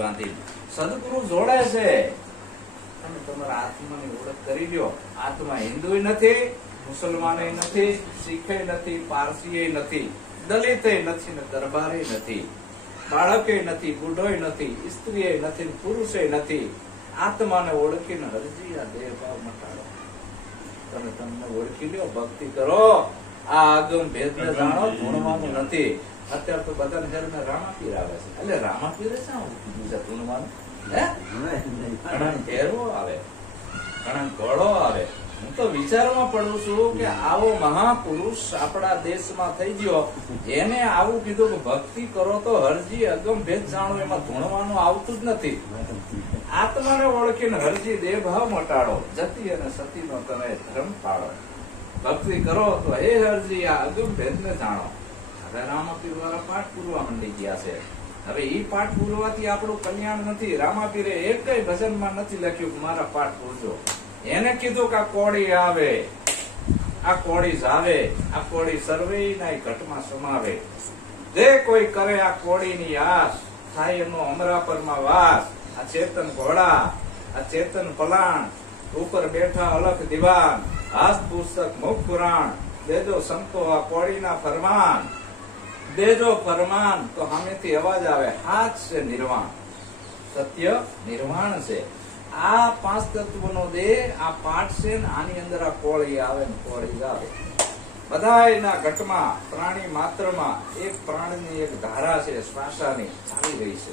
બાંધી સદગુરુ જોડે છે. તમે તમારા આત્માની ઓળખ કરી લ્યો. આત્મા હિન્દુ નથી, મુસલમાન નથી, શીખે નથી, પારસી નથી, દલિત નથી ને દરબારે નથી, બાળકે નથી, બુઢોય નથી, સ્ત્રીએ નથી, પુરુષે નથી. આત્માને ઓળખીને હરજી આ દેહ ભાવ મટાડો. તમે તમને ઓળખી લ્યો, ભક્તિ કરો. આ આગમ ભેદ ને જાણો, ધૂણવાનું નથી. અત્યારે તો બધા ઘરમાં રામાપીર આવે છે. એટલે રામાપીર શું ધૂણવાનું? ઘણા ઘેરો આવે, ઘણા ઘોડો આવે. હું તો વિચારમાં પડું છું કે આવો મહાપુરુષ આપણા દેશમાં થઈ ગયો, એને આવું કીધું કે ભક્તિ કરો તો હરજી અગમ ભેદ જાણો. એમાં ધૂણવાનું આવતું જ નથી. આત્માને ઓળખીને હરજી દેહ ભાવ મટાડો. જતી અને સતી નો તમે ધર્મ પાડો. ભક્તિ કરો તો હે હરજી આ અગમ ભેદ ને જાણો. હવે રામાપીર વાળા પાઠ પૂરવા માંડી ગયા છે. હવે ઈ પાઠ પૂરવાથી આપણું કલ્યાણ નથી. રામાપીરે એક ભજનમાં નથી લખ્યું કે મારા પાઠ પૂરજો. એને કીધું કે આ કોળી આવે, આ કોળી જાવે, આ કોળી સર્વે ના ઘટમાં સમાવે. જે કોઈ કરે આ કોળીની આસ, થાય એનો અમરાપરમાં વાસ. આ ચેતન ઘોડા, આ ચેતન પલાણ, ઉપર બેઠા અલખ દિવાન, હાસ પુસ્તક મુખ પુરાણ. દેજો સંતો આ કોળીના ફરમાન, દેજો ફરમાન. તો સામેથી અવાજ આવે, હાથ છે નિર્વાણ, સત્ય નિર્વાણ છે. આ પાંચ તત્વનો દેહ, આ પાઠ છે ને આની અંદર આ કોળી આવે ને કોળી આવે. બધાયના ઘટમાં, પ્રાણી માત્રમાં એક પ્રાણની એક ધારા છે, શ્વાસાની ચાલી રહી છે.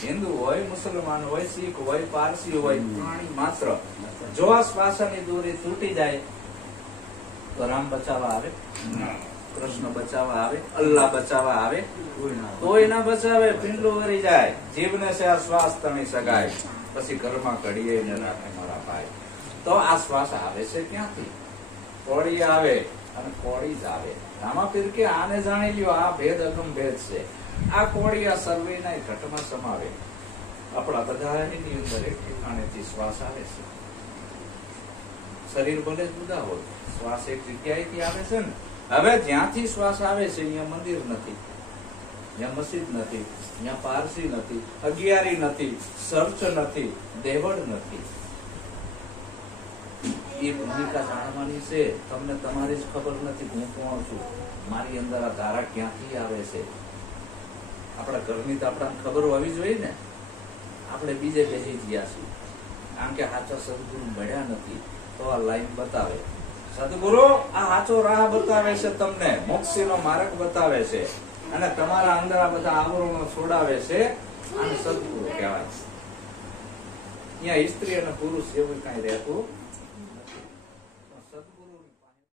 હિન્દુ હોય, મુસલમાન હોય, શીખ હોય, પારસી હોય, પ્રાણી માત્ર. જો આ શ્વાસાની દોરી તૂટી જાય તો રામ બચાવવા આવે, કૃષ્ણ બચાવવા આવે, અલ્લાહ બચાવવા આવે, તોય ના બચાવે. પિંડલું વરી જાય. જીવને છે આ શ્વાસ તણી સગાય, પછી ઘરમાં ઘડીએ ને રાખે મારા ભાઈ. તો આ શ્વાસ આવે છે ક્યાંથી? કોળી આવે અને કોળી જ આવે. રામાપીર કે આને જાણી લ્યો, આ ભેદ અગમ ભેદ છે. આ કોળી આ સર્વેના ઘટમાં સમાવે. આપણા બધાની અંદર એક ઠેકાણેથી શ્વાસ આવે છે. શરીર ભલે જુદા હોય, શ્વાસ એક જગ્યાએથી આવે છે ને. હવે જ્યાંથી શ્વાસ આવે છે અહીંયા મંદિર નથી, ત્યાં મસ્જિદ નથી, ત્યાં પારસી નથી, અગિયારી નથી, ચર્ચ નથી, દેવળ નથી. એ ભૂમિકા જાણવાની છે. તમને તમારી જ ખબર નથી હું કોણ છું, મારી અંદર આ ધારા ક્યાંથી આવે છે. આપણા ઘરની તો આપણને ખબર હોવી જોઈએ ને. આપણે બીજે બેસી ગયા છીએ. આમ કે સાચા સદગુરુ મળ્યા નથી તો આ લાઈન બતાવે. સદગુરુ આ સાચો રાહ બતાવે છે, તમને મોક્ષનો માર્ગ બતાવે છે, અને તમારા અંદર આ બધા આવરણો છોડાવે છે. અને સદગુરુ કહેવાય છે. અહીંયા સ્ત્રી અને પુરુષ એવું કઈ રહેતું